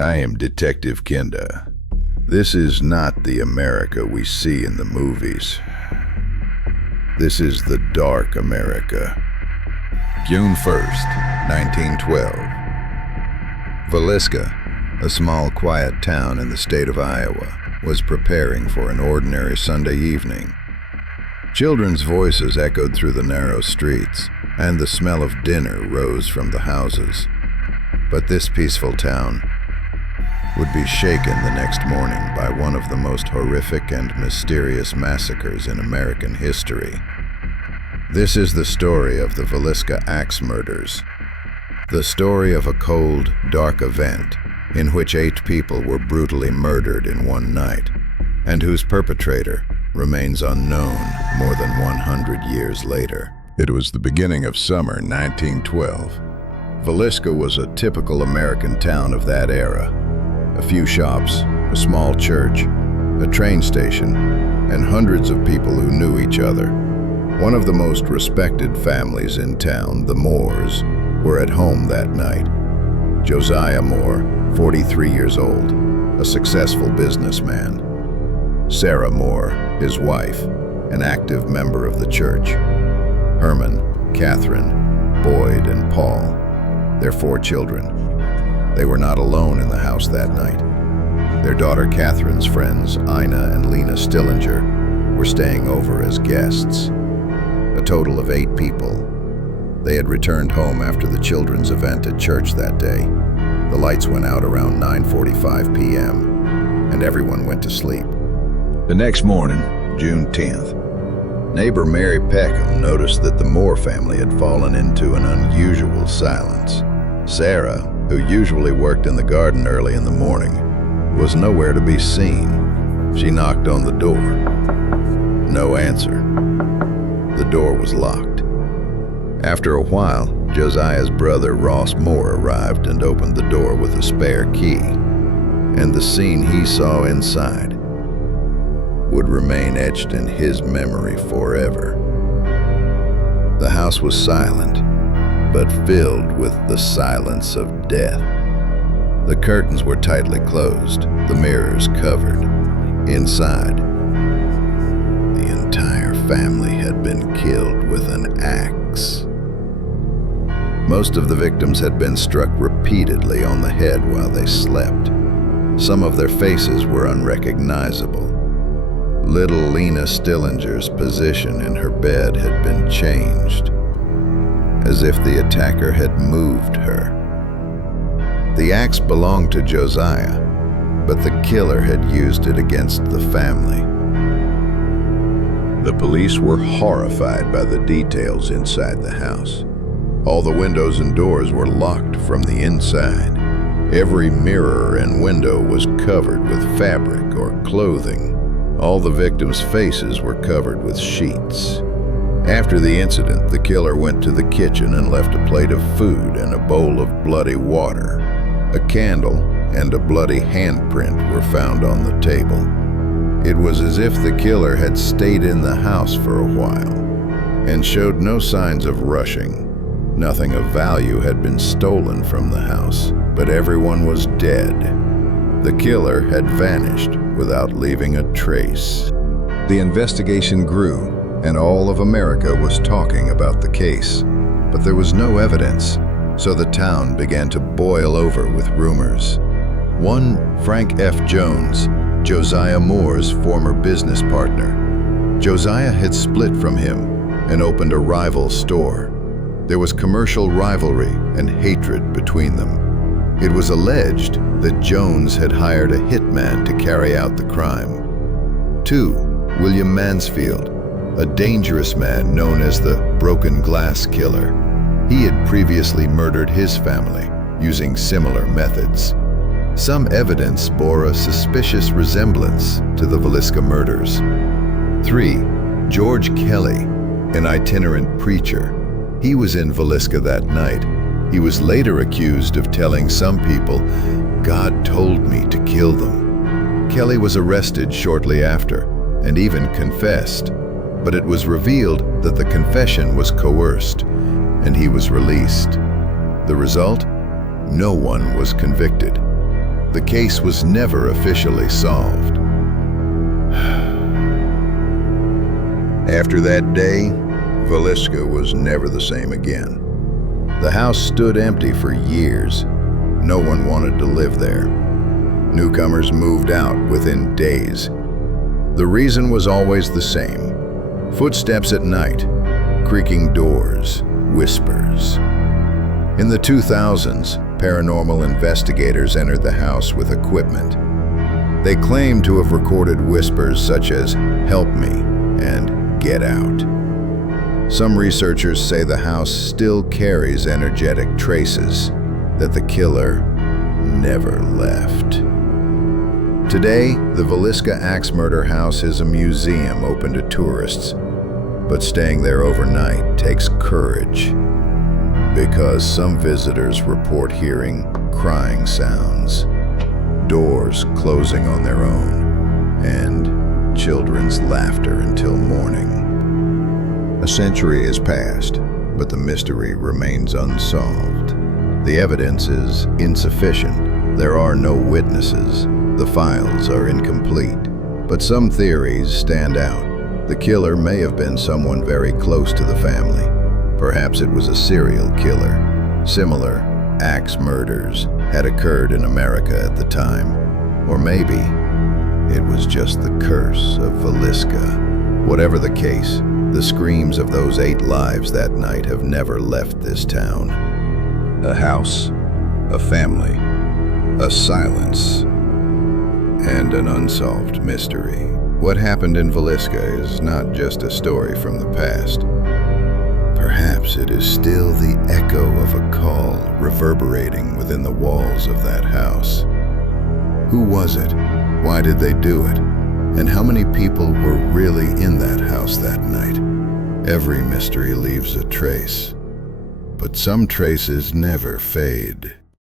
I am Detective Kenda. This is not the America we see in the movies. This is the dark America. June 1st, 1912. Villisca, a small quiet town in the state of Iowa, was preparing for an ordinary Sunday evening. Children's voices echoed through the narrow streets, and the smell of dinner rose from the houses. But this peaceful town would be shaken the next morning by one of the most horrific and mysterious massacres in American history. This is the story of the Villisca axe murders, the story of a cold, dark event in which 8 people were brutally murdered in one night, and whose perpetrator remains unknown more than 100 years later. It was the beginning of summer 1912. Villisca was a typical American town of that era. A few shops, a small church, a train station, and hundreds of people who knew each other. One of the most respected families in town, the Moores, were at home that night. Josiah Moore, 43 years old, a successful businessman. Sarah Moore, his wife, an active member of the church. Herman, Catherine, Boyd, and Paul, their 4 children. They were not alone in the house that night. Their daughter Catherine's friends, Ina and Lena Stillinger, were staying over as guests. A total of 8 people. They had returned home after the children's event at church that day. The lights went out around 9:45 p.m., and everyone went to sleep. The next morning, June 10th, neighbor Mary Peckham noticed that the Moore family had fallen into an unusual silence. Sarah, who usually worked in the garden early in the morning, was nowhere to be seen. She knocked on the door. No answer. The door was locked. After a while, Josiah's brother Ross Moore arrived and opened the door with a spare key, and the scene he saw inside would remain etched in his memory forever. The house was silent, but filled with the silence of death. The curtains were tightly closed, the mirrors covered. Inside, the entire family had been killed with an axe. Most of the victims had been struck repeatedly on the head while they slept. Some of their faces were unrecognizable. Little Lena Stillinger's position in her bed had been changed, as if the attacker had moved her. The axe belonged to Josiah, but the killer had used it against the family. The police were horrified by the details inside the house. All the windows and doors were locked from the inside. Every mirror and window was covered with fabric or clothing. All the victims' faces were covered with sheets. After the incident, the killer went to the kitchen and left a plate of food and a bowl of bloody water. A candle and a bloody handprint were found on the table. It was as if the killer had stayed in the house for a while and showed no signs of rushing. Nothing of value had been stolen from the house, but everyone was dead. The killer had vanished without leaving a trace. The investigation grew, and all of America was talking about the case. But there was no evidence, so the town began to boil over with rumors. One Frank F. Jones, Josiah Moore's former business partner. Josiah had split from him and opened a rival store. There was commercial rivalry and hatred between them. It was alleged that Jones had hired a hitman to carry out the crime. 2. William Mansfield, a dangerous man known as the Broken Glass Killer. He had previously murdered his family using similar methods. Some evidence bore a suspicious resemblance to the Villisca murders. 3. George Kelly, an itinerant preacher. He was in Villisca that night. He was later accused of telling some people, "God told me to kill them." Kelly was arrested shortly after and even confessed, but it was revealed that the confession was coerced and he was released. The result? No one was convicted. the case was never officially solved. After that day, Villisca was never the same again. The house stood empty for years. No one wanted to live there. Newcomers moved out within days. The reason was always the same: footsteps at night, creaking doors, whispers. In the 2000s, paranormal investigators entered the house with equipment. They claimed to have recorded whispers such as "help me" and "get out." Some researchers say the house still carries energetic traces, that the killer never left. Today, the Villisca Axe Murder House is a museum open to tourists, but staying there overnight takes courage, because some visitors report hearing crying sounds, doors closing on their own, and children's laughter until morning. A century has passed, but the mystery remains unsolved. The evidence is insufficient. There are no witnesses. The files are incomplete. But some theories stand out. The killer may have been someone very close to the family. Perhaps it was a serial killer. Similar axe murders had occurred in America at the time. Or maybe it was just the curse of Villisca. Whatever the case, the screams of those 8 lives that night have never left this town. A house, a family, a silence, and an unsolved mystery. What happened in Villisca is not just a story from the past. Perhaps it is still the echo of a call reverberating within the walls of that house. Who was it? Why did they do it? And how many people were really in that house that night? Every mystery leaves a trace, but some traces never fade.